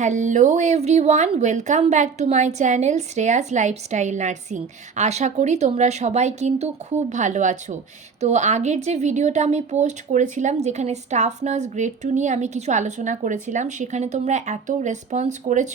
Hello everyone welcome back to my channel Shreyas lifestyle nursing আশা করি তোমরা সবাই কিন্তু খুব ভালো আছো। তো আগের যে ভিডিওটা আমি পোস্ট করেছিলাম, যেখানে স্টাফ নার্স গ্রেড টু নিয়ে আমি কিছু আলোচনা করেছিলাম, সেখানে তোমরা এত রেসপন্স করেছ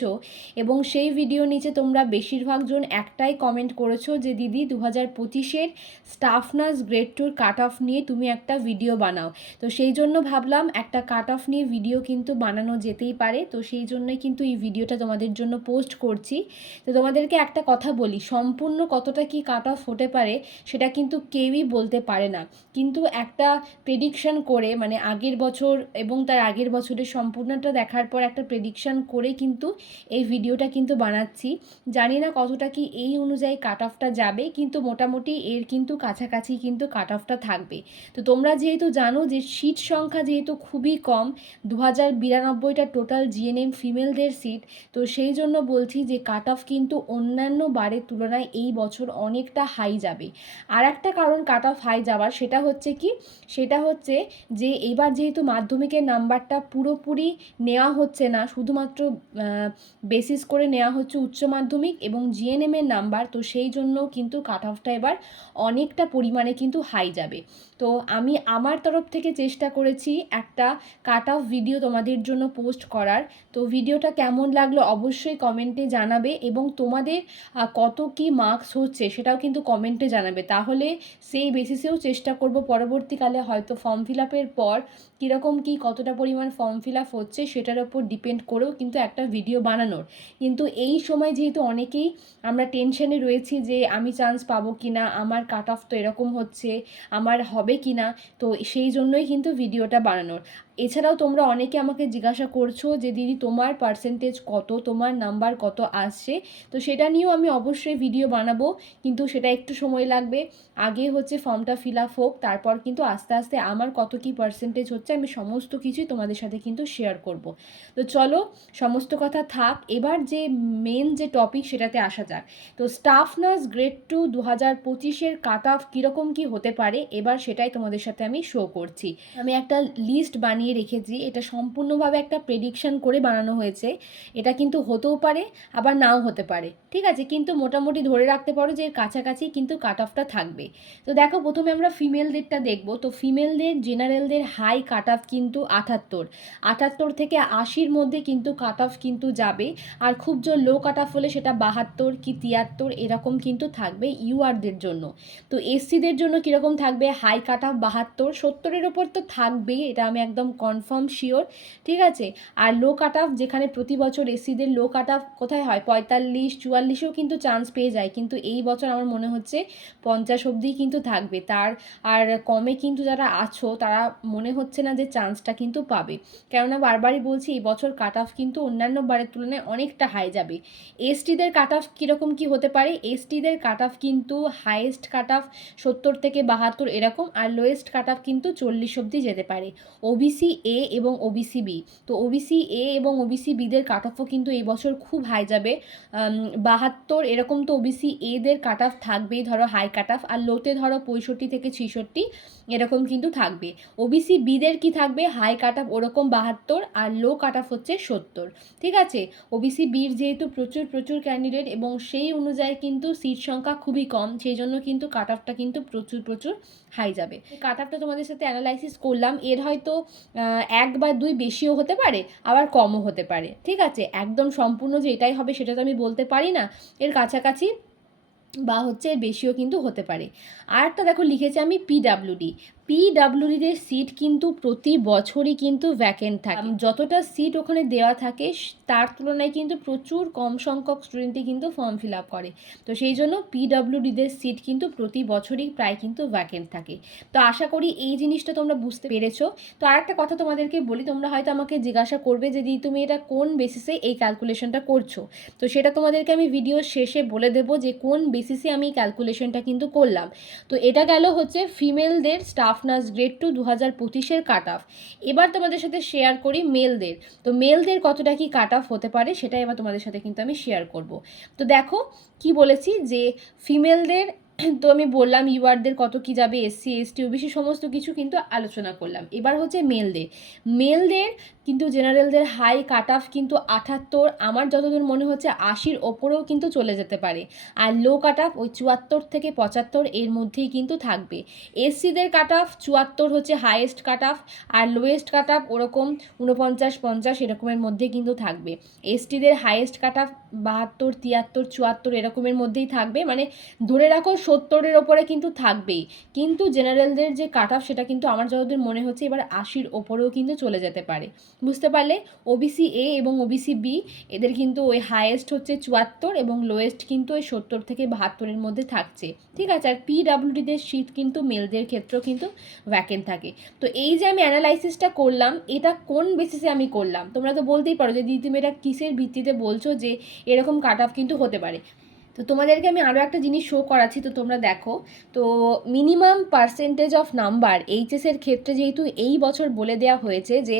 এবং সেই ভিডিও নিচে তোমরা বেশিরভাগ জন একটাই কমেন্ট করেছ যে, দিদি দু হাজার পঁচিশের স্টাফ নার্স গ্রেড টুর কাট অফ নিয়ে তুমি একটা ভিডিও বানাও। তো সেই জন্য ভাবলাম একটা কাট অফ নিয়ে ভিডিও কিন্তু বানানো যেতেই পারে। তো সেই জন্যই কিন্তু এই ভিডিওটা তোমাদের জন্য পোস্ট করছি। তো তোমাদেরকে একটা কথা বলি, সম্পূর্ণ কতটা কি কাট অফ হতে পারে সেটা কিন্তু কেউই বলতে পারে না। কিন্তু একটা প্রেডিকশন করে মানে আগের বছর এবং তার আগের বছরের সম্পূর্ণটা দেখার পর একটা প্রেডিকশন করে কিন্তু এই ভিডিওটা কিন্তু বানাচ্ছি। জানি না কতটা কি এই অনুযায়ী কাট অফটা যাবে, কিন্তু মোটামুটি এর কিন্তু কাছাকাছি কিন্তু কাট অফটা থাকবে। তো তোমরা যেহেতু জানো যে সিট সংখ্যা যেহেতু খুবই কম দু হাজার বিরানব্বইটা টোটাল জিএনএম ফিমেলদের সিট তো সেই জন্য বলছি যে কাট অফ কিন্তু অন্যান্য বারের তুলনায় এই বছর অনেকটা হাই যাবে। আর একটা কারণ কাট অফ হাই যাওয়ার, সেটা হচ্ছে কি? সেটা হচ্ছে যে, এবার যেহেতু মাধ্যমিকের নাম্বারটা পুরোপুরি নেওয়া হচ্ছে না, শুধুমাত্র বেসিস করে নেওয়া হচ্ছে উচ্চ মাধ্যমিক এবং জিএনএম এর নাম্বার তো সেই জন্য কিন্তু কাট অফটা এবার অনেকটা পরিমাণে কিন্তু হাই যাবে। তো আমি আমার তরফ থেকে চেষ্টা করেছি একটা কাট অফ ভিডিও তোমাদের জন্য পোস্ট করার। তো ভিডিওটা কেমন লাগল অবশ্যই কমেন্টে জানাবে এবং তোমাদের কত কি মার্কস হচ্ছে সেটাও কিন্তু কমেন্টে জানাবে। তাহলে সেই বেসিসেও চেষ্টা করব পরবর্তীকালে হয়তো ফর্ম ফিল আপের পর কীরকম কি কতটা পরিমাণ ফর্ম ফিল আপ হচ্ছে সেটার ওপর ডিপেন্ড করেও কিন্তু একটা ভিডিও বানানোর। কিন্তু এই সময় যেহেতু অনেকেই আমরা টেনশনে রয়েছি যে আমি চান্স পাবো কি না আমার কাট অফ তো এরকম হচ্ছে, আমার হবে কি না তো সেই জন্যই কিন্তু ভিডিওটা বানানোর। এছাড়াও তোমরা অনেকে আমাকে জিজ্ঞাসা করছ যে, দিদি, তোমার পার্সেন্টেজ কত? তোমার নাম্বার কত আসছে? তো সেটা নিয়েও আমি অবশ্যই ভিডিও বানাবো, কিন্তু সেটা একটু সময় লাগবে। আগে হচ্ছে ফর্মটা ফিল আপ হোক, তারপর কিন্তু আস্তে আস্তে আমার কত কি পার্সেন্টেজ হচ্ছে, আমি সমস্ত কিছুই তোমাদের সাথে কিন্তু শেয়ার করব। তো চলো, সমস্ত কথা থাক। এবার যে মেন যে টপিক সেটাতে আসা যাক। তো স্টাফ নার্স গ্রেড টু দু হাজার পঁচিশের কাট অফ কীরকম কী হতে পারে? এবার সেটাই তোমাদের সাথে আমি শো করছি। আমি একটা লিস্ট বানিয়ে রেখেছি। এটা সম্পূর্ণভাবে একটা প্রেডিকশন করে বানানো হয়েছে। এটা কিন্তু হতেও পারে, আবার নাও হতে পারে। ঠিক আছে? কিন্তু মোটামুটি ধরে রাখতে পারো যে এর কাছাকাছি কিন্তু কাট অফটা থাকবে। তো দেখো, প্রথমে আমরা ফিমেলদেরটা দেখব। তো ফিমেলদের জেনারেলদের হাই কাট অফ কিন্তু আটাত্তর। আটাত্তর থেকে আশির মধ্যে কিন্তু কাট অফ কিন্তু যাবে। আর খুব জোর লো কাট অফ হলে সেটা বাহাত্তর কি তিয়াত্তর এরকম কিন্তু থাকবে ইউআরদের জন্য। তো এসসিদের জন্য কীরকম থাকবে? হাই কাট অফ বাহাত্তর। সত্তরের ওপর তো থাকবেই, এটা আমি একদম কনফার্ম শিওর ঠিক আছে? আর লো কাট অফ যেখানে প্রতি বছর এসসিদের লো কাট অফ কোথায় হয়? পঁয়তাল্লিশ, চুয়াল্লিশেও কিন্তু চান্স পেয়ে যায়। কিন্তু এই বছর আমার মনে হচ্ছে পঞ্চাশ অবধি কিন্তু থাকবে। তার আর কমে কিন্তু যারা আছো, তারা মনে হচ্ছে না যে চান্সটা কিন্তু পাবে। কেননা বারবারই বলছি, এই বছর কাট অফ কিন্তু অন্যান্য বারের তুলনায় অনেকটা হাই যাবে। এসটিদের কাট অফ কীরকম কী হতে পারে? এসটিদের কাট অফ কিন্তু হাইয়েস্ট কাট অফ সত্তর থেকে বাহাত্তর এরকম, আর লোয়েস্ট কাট অফ কিন্তু চল্লিশ অবধি যেতে পারে। ওবিসি এ এবং ওবিসি বি তো ওবিসি এ এবং ওবিসি বিদের কাট অফও কিন্তু এবছর খুব হাই যাবে। বাহাত্তর এরকম তো ওবিসি এদের কাট অফ থাকবেই, ধরো হাই কাট অফ আর লোতে ধরো পঁয়ষট্টি থেকে ছিষট্টি, এরকম কিন্তু থাকবে। ওবিসি বিদের কি থাকবে? হাই কাট অফ ওরকম বাহাত্তর, আর লো কাট অফ হচ্ছে সত্তর। ঠিক আছে? ওবিসি বির যেহেতু প্রচুর প্রচুর ক্যান্ডিডেট এবং সেই অনুযায়ী কিন্তু সিট সংখ্যা খুবই কম, সেই জন্য কিন্তু কাট অফটা কিন্তু প্রচুর প্রচুর হাই যাবে। কাট অফটা তোমাদের সাথে অ্যানালাইসিস করলাম। এর হয়তো এক বা দুই বেশিও হতে পারে, আবার কমও হতে পারে। ঠিক আছে? একদম সম্পূর্ণ যে এটাই হবে সেটা তো আমি বলতে পারি না, এর কাছাকাছি বা হচ্ছে এর বেশিও কিন্তু হতে পারে। আরেকটা দেখো, লিখেছে আমি পিডাব্লিউডি পিডাব্লিউডিদের সিট কিন্তু প্রতি বছরই কিন্তু ভ্যাকেন্ট থাকে। যতটা সিট ওখানে দেওয়া থাকে তার তুলনায় কিন্তু প্রচুর কম সংখ্যক স্টুডেন্টই কিন্তু ফর্ম ফিল আপ করে। তো সেই জন্য পিডাব্লিউডিদের সিট কিন্তু প্রতি বছরই প্রায় কিন্তু ভ্যাকেন্ট থাকে। তো আশা করি এই জিনিসটা তোমরা বুঝতে পেরেছ। তো আর একটা কথা তোমাদেরকে বলি, তোমরা হয়তো আমাকে জিজ্ঞাসা করবে যে, দিদি, তুমি এটা কোন বেসিসে এই ক্যালকুলেশনটা করছ? তো সেটা তোমাদেরকে আমি ভিডিও শেষে বলে দেবো যে, কোন বেসিসে আমি ক্যালকুলেশনটা কিন্তু করলাম। তো এটা গেল হচ্ছে ফিমেলদের স্টাফ নার্স গ্রেড টু দু হাজার পঁচিশের কাট অফ এবার তোমাদের সাথে শেয়ার করি মেলদের তো মেলদের কতটা কি কাট অফ হতে পারে সেটাই এবার তোমাদের সাথে কিন্তু আমি শেয়ার করব। তো দেখো, কি বলেছি যে ফিমেলদের তো আমি বললাম, ইউআরদের কত কি যাবে, এসসি, এসটি, ওবিসি, সমস্ত কিছু কিন্তু আলোচনা করলাম। এবার হচ্ছে মেলদের। মেলদের কিন্তু জেনারেলদের হাই কাট অফ কিন্তু আটাত্তর আমার যতদূর মনে হচ্ছে আশির ওপরেও কিন্তু চলে যেতে পারে। আর লো কাট অফ ওই চুয়াত্তর থেকে পঁচাত্তর এর মধ্যেই কিন্তু থাকবে। এসসিদের কাট অফ চুয়াত্তর হচ্ছে হাইয়েস্ট কাট অফ আর লোয়েস্ট কাট অফ ওরকম উনপঞ্চাশ পঞ্চাশ এরকমের মধ্যে কিন্তু থাকবে। এসটিদের হাইয়েস্ট কাট অফ বাহাত্তর, তিয়াত্তর, চুয়াত্তর এরকমের মধ্যেই থাকবে। মানে ধরে রাখো সত্তরের ওপরে কিন্তু থাকবেই। কিন্তু জেনারেলদের যে কাট অফ সেটা কিন্তু আমার যতদূর মনে হচ্ছে এবার আশির ওপরেও কিন্তু চলে যেতে পারে। বুঝতে পারলে? ওবিসি এ এবং ওবিসি বি এদের কিন্তু ওই হায়েস্ট হচ্ছে চুয়াত্তর এবং লোয়েস্ট কিন্তু ওই সত্তর থেকে বাহাত্তরের মধ্যে থাকছে। ঠিক আছে? আর পিডাব্লিউডিদের সিট কিন্তু মেলদের ক্ষেত্রেও কিন্তু ভ্যাকেন্ট থাকে। তো এই যে আমি অ্যানালাইসিসটা করলাম, এটা কোন বেসিসে আমি করলাম? তোমরা তো বলতেই পারো যে দিদি তুমি এটা কিসের ভিত্তিতে বলছো যে এরকম কাট অফ কিন্তু হতে পারে। তো তোমাদেরকে আমি আরও একটা জিনিস শো করাচ্ছি, তো তোমরা দেখো। তো মিনিমাম পার্সেন্টেজ অফ নাম্বার এইচএসের ক্ষেত্রে যেহেতু এই বছর বলে দেওয়া হয়েছে যে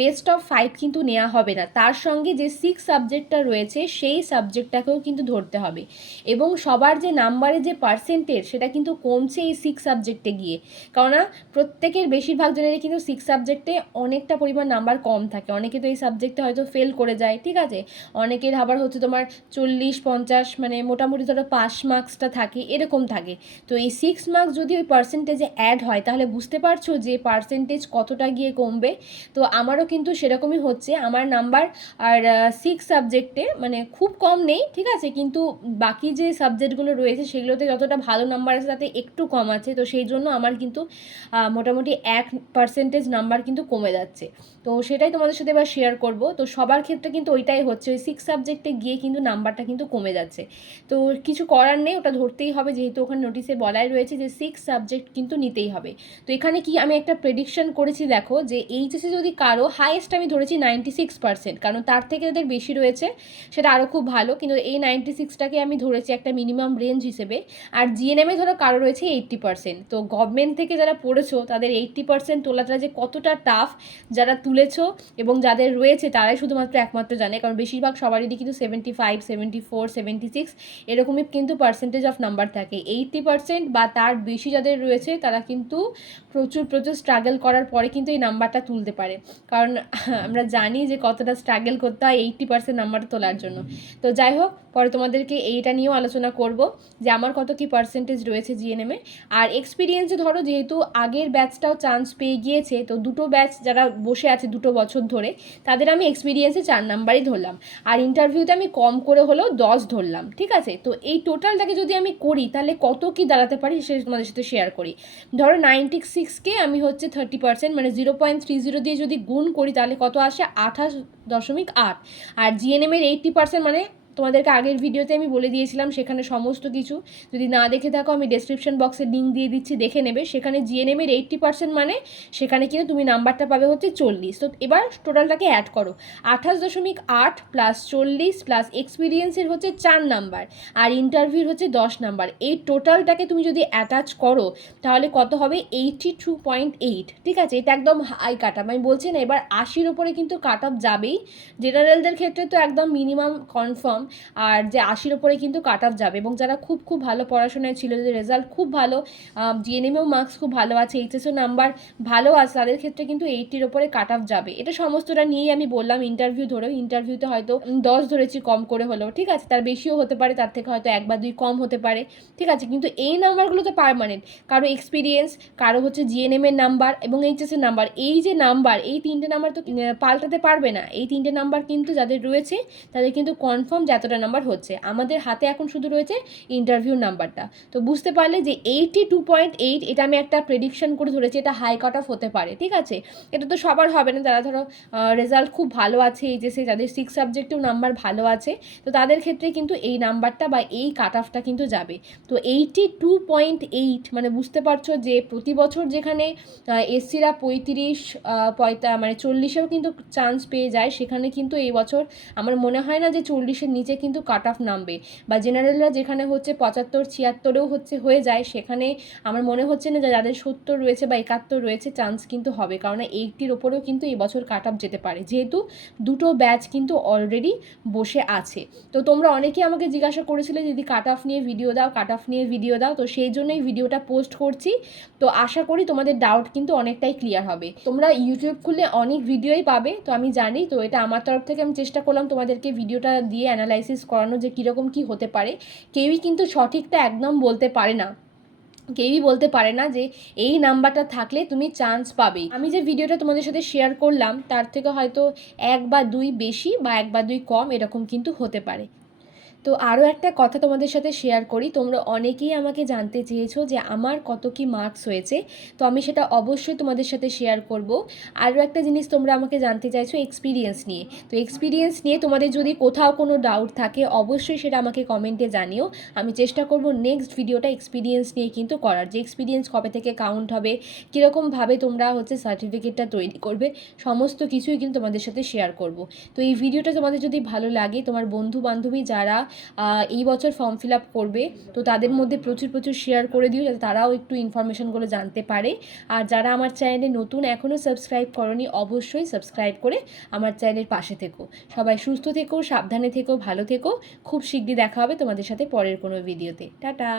বেস্ট অফ ফাইভ কিন্তু নেওয়া হবে না, তার সঙ্গে যে সিক্স সাবজেক্টটা রয়েছে সেই সাবজেক্টটাকেও কিন্তু ধরতে হবে। এবং সবার যে নাম্বারের যে পার্সেন্টেজ সেটা কিন্তু কমছে এই সিক্স সাবজেক্টে গিয়ে। কেননা প্রত্যেকের বেশিরভাগ জনেরই কিন্তু সিক্স সাবজেক্টে অনেকটা পরিমাণ নাম্বার কম থাকে। অনেকে তো এই সাবজেক্টে হয়তো ফেল করে যায়, ঠিক আছে? অনেকের আবার হচ্ছে তোমার চল্লিশ, পঞ্চাশ মানে মোটামুটি ধরো পাস মার্কসটা থাকে, এরকম থাকে। তো এই সিক্স মার্কস যদি ওই পার্সেন্টেজে অ্যাড হয়, তাহলে বুঝতে পারছ যে পার্সেন্টেজ কতটা গিয়ে কমবে। তো আমারও কিন্তু সেরকমই হচ্ছে। আমার নাম্বার আর সিক্স সাবজেক্টে মানে খুব কম নেই, ঠিক আছে? কিন্তু বাকি যে সাবজেক্টগুলো রয়েছে, সেগুলোতে যতটা ভালো নাম্বার আছে, তাতে একটু কম আছে। তো সেই জন্য আমার কিন্তু মোটামুটি এক পার্সেন্টেজ নাম্বার কিন্তু কমে যাচ্ছে। তো সেটাই তোমাদের সাথে এবার শেয়ার করব। তো সবার ক্ষেত্রে কিন্তু ওইটাই হচ্ছে। ওই সিক্স সাবজেক্টে গিয়ে কিন্তু নাম্বারটা কিন্তু কমে যাচ্ছে। তো কিছু করার নেই, ওটা ধরতেই হবে, যেহেতু ওখানে নোটিশে বলাই রয়েছে যে সিক্স সাবজেক্ট কিন্তু নিতেই হবে। তো এখানে কি আমি একটা প্রেডিকশন করেছি দেখো, যে এইচএসে যদি কারও হাইয়েস্ট আমি ধরেছি নাইনটি সিক্স পার্সেন্ট কারণ তার থেকে ওদের বেশি রয়েছে, সেটা আরও খুব ভালো, কিন্তু এই নাইনটি সিক্সটাকে আমি ধরেছি একটা মিনিমাম রেঞ্জ হিসেবে, আর জিএনএমে ধরো কারও রয়েছে এইট্টি পার্সেন্ট তো গভর্নমেন্ট থেকে যারা পড়েছো, তাদের এইট্টি পার্সেন্ট তোলাটা যে কতটা টাফ যারা তুলেছো এবং যাদের রয়েছে, তারাই শুধুমাত্র একমাত্র জানে, কারণ বেশিরভাগ সবারই কিন্তু seventy five seventy four seventy six এরকমই কিন্তু পার্সেন্টেজ অফ নাম্বার থাকে। এইট্টি পার্সেন্ট বা তার বেশি যাদের রয়েছে, তারা কিন্তু প্রচুর প্রচুর স্ট্রাগল করার পরে কিন্তু এই নাম্বারটা তুলতে পারে। কারণ আমরা জানি যে কতটা স্ট্রাগল করতে হয় এইট্টি পার্সেন্ট নাম্বারটা তোলার জন্য। তো যাই হোক, পরে তোমাদেরকে এইটা নিয়েও আলোচনা করব যে আমার কত কি পার্সেন্টেজ রয়েছে জিএনএমে আর এক্সপিরিয়েন্সে ধরো যেহেতু আগের ব্যাচটাও চান্স পেয়ে গিয়েছে, তো দুটো ব্যাচ যারা বসে আছে দুটো বছর ধরে, তাদের আমি এক্সপিরিয়েন্সে চার নাম্বারই ধরলাম। আর ইন্টারভিউতে আমি কম করে হলেও দশ ধরলাম, ঠিক আছে? তো এই টোটালটাকে যদি আমি করি, তাহলে কত কি দাঁড়াতে পারি সে তোমাদের সাথে শেয়ার করি। ধরো নাইনটি সিক্সকে আমি হচ্ছে থার্টি পার্সেন্ট মানে জিরো পয়েন্ট থ্রি জিরো দিয়ে যদি গুণ করি, তাহলে কত আসে? আঠাশ দশমিক আট। আর জিএনএমের এইটটি পার্সেন্ট মানে তোমাদেরকে আগের ভিডিওতে আমি বলে দিয়েছিলাম সেখানে সমস্ত কিছু। যদি না দেখে থাকো, আমি ডেসক্রিপশন বক্সে লিঙ্ক দিয়ে দিচ্ছি, দেখে নেবে। সেখানে জিএনএমের এইট্টি পার্সেন্ট মানে সেখানে কিন্তু তুমি নাম্বারটা পাবে হচ্ছে চল্লিশ। তো এবার টোটালটাকে অ্যাড করো। আঠাশ দশমিক আট প্লাস চল্লিশ প্লাস এক্সপিরিয়েন্সের হচ্ছে চার নাম্বার আর ইন্টারভিউর হচ্ছে দশ নাম্বার। এই টোটালটাকে তুমি যদি অ্যাটাচ করো, তাহলে কত হবে? এইটটি টু পয়েন্ট এইট ঠিক আছে? এটা একদম হাই কাট আমি বলছি না, এবার আশির ওপরে কিন্তু কাট অফ যাবেই। জেনারেলদের ক্ষেত্রে তো একদম মিনিমাম কনফার্ম আর যে আশির ওপরে কিন্তু কাট অফ যাবে এবং যারা খুব খুব ভালো পড়াশোনায় ছিল যে রেজাল্ট খুব ভালো জিএনএমেও মার্কস খুব ভালো আছে এইচএসও নাম্বার ভালো আছে, তাদের ক্ষেত্রে কিন্তু এইটির ওপরে কাট অফ যাবে। এটা সমস্তটা নিয়েই আমি বললাম ইন্টারভিউ ধরেও ইন্টারভিউতে হয়তো দশ ধরেছি কম করে হলেও, ঠিক আছে? তার বেশিও হতে পারে, তার থেকে হয়তো এক বা দুই কম হতে পারে, ঠিক আছে? কিন্তু এই নাম্বারগুলো তো পারমানেন্ট কারও এক্সপিরিয়েন্স কারও হচ্ছে জিএনএম এর নাম্বার এবং এইচএস এর নাম্বার এই যে নাম্বার এই তিনটে নাম্বার তো পাল্টাতে পারবে না। এই তিনটে নাম্বার কিন্তু যাদের রয়েছে, তাদের কিন্তু কনফার্ম এতটা নাম্বার হচ্ছে। আমাদের হাতে এখন শুধু রয়েছে ইন্টারভিউ নাম্বারটা তো বুঝতে পারলে যে এইটি টু পয়েন্ট এইট এটা আমি একটা প্রেডিকশন করে ধরেছি, এটা হাই কাট অফ হতে পারে, ঠিক আছে? এটা তো সবার হবে না, যারা ধরো রেজাল্ট খুব ভালো আছে এইচএসে যাদের সিক্স সাবজেক্টেও নাম্বার ভালো আছে, তো তাদের ক্ষেত্রে কিন্তু এই নাম্বারটা বা এই কাট অফটা কিন্তু যাবে। তো এইটি টু পয়েন্ট এইট মানে বুঝতে পারছ যে প্রতি বছর যেখানে এসসিরা পঁয়ত্রিশ পঁয়তা মানে চল্লিশেও কিন্তু চান্স পেয়ে যায়, সেখানে কিন্তু এই বছর আমার মনে হয় না যে চল্লিশের নিচে নিচে কিন্তু কাট অফ নামবে। বা জেনারেলরা যেখানে হচ্ছে পঁচাত্তর, ছিয়াত্তরেও হচ্ছে হয়ে যায়, সেখানে আমার মনে হচ্ছে না যে যাদের সত্তর রয়েছে বা একাত্তর রয়েছে চান্স কিন্তু হবে। কারণ এইটির ওপরেও কিন্তু এবছর বছর কাট অফ যেতে পারে। যেহেতু দুটো ব্যাচ কিন্তু অলরেডি বসে আছে। তো তোমরা অনেকেই আমাকে জিজ্ঞাসা করেছিলে যদি কাট অফ নিয়ে ভিডিও দাও কাট অফ নিয়ে ভিডিও দাও। তো সেই জন্যই ভিডিওটা পোস্ট করছি। তো আশা করি তোমাদের ডাউট কিন্তু অনেকটাই ক্লিয়ার হবে। তোমরা ইউটিউব খুললে অনেক ভিডিওই পাবে, তো আমি জানি। তো এটা আমার তরফ থেকে আমি চেষ্টা করলাম তোমাদেরকে ভিডিওটা দিয়ে অ্যানালাইসিস করানো যে কীরকম কী হতে পারে, কেউই কিন্তু সঠিকটা একদম বলতে পারে না। কেউই বলতে পারে না যে এই নাম্বারটা থাকলে তুমি চান্স পাবে। আমি যে ভিডিওটা তোমাদের সাথে শেয়ার করলাম, তার থেকে হয়তো এক বা দুই বেশি বা এক বা দুই কম এরকম কিন্তু হতে পারে। তো আরও একটা কথা তোমাদের সাথে শেয়ার করি। তোমরা অনেকেই আমাকে জানতে চেয়েছো যে আমার কত কি মার্কস হয়েছে। তো আমি সেটা অবশ্যই তোমাদের সাথে শেয়ার করব। আরও একটা জিনিস তোমরা আমাকে জানতে চাইছো এক্সপিরিয়েন্স নিয়ে। তো এক্সপিরিয়েন্স নিয়ে তোমাদের যদি কোথাও কোনো ডাউট থাকে, অবশ্যই সেটা আমাকে কমেন্টে জানিও। আমি চেষ্টা করব নেক্সট ভিডিওটা এক্সপিরিয়েন্স নিয়ে কিন্তু করার। যে এক্সপিরিয়েন্স কবে থেকে কাউন্ট হবে কীরকমভাবে তোমরা হচ্ছে সার্টিফিকেটটা তৈরি করবে, সমস্ত কিছুই কিন্তু তোমাদের সাথে শেয়ার করব। তো এই ভিডিওটা তোমাদের যদি ভালো লাগে, তোমার বন্ধু বান্ধবী যারা এই বছর ফর্ম ফিল আপ করবে। তো তাদের মধ্যে প্রচুর প্রচুর শেয়ার করে দিও যাতে তারাও একটু ইনফরমেশনগুলো জানতে পারে। আর যারা আমার চ্যানেলে নতুন এখনও সাবস্ক্রাইব করনি, অবশ্যই সাবস্ক্রাইব করে আমার চ্যানেলের পাশে থেকো। সবাই সুস্থ থেকো, সাবধানে থেকো, ভালো থেকো। খুব শীঘ্রই দেখা হবে তোমাদের সাথে পরের কোনো ভিডিওতে টাটা!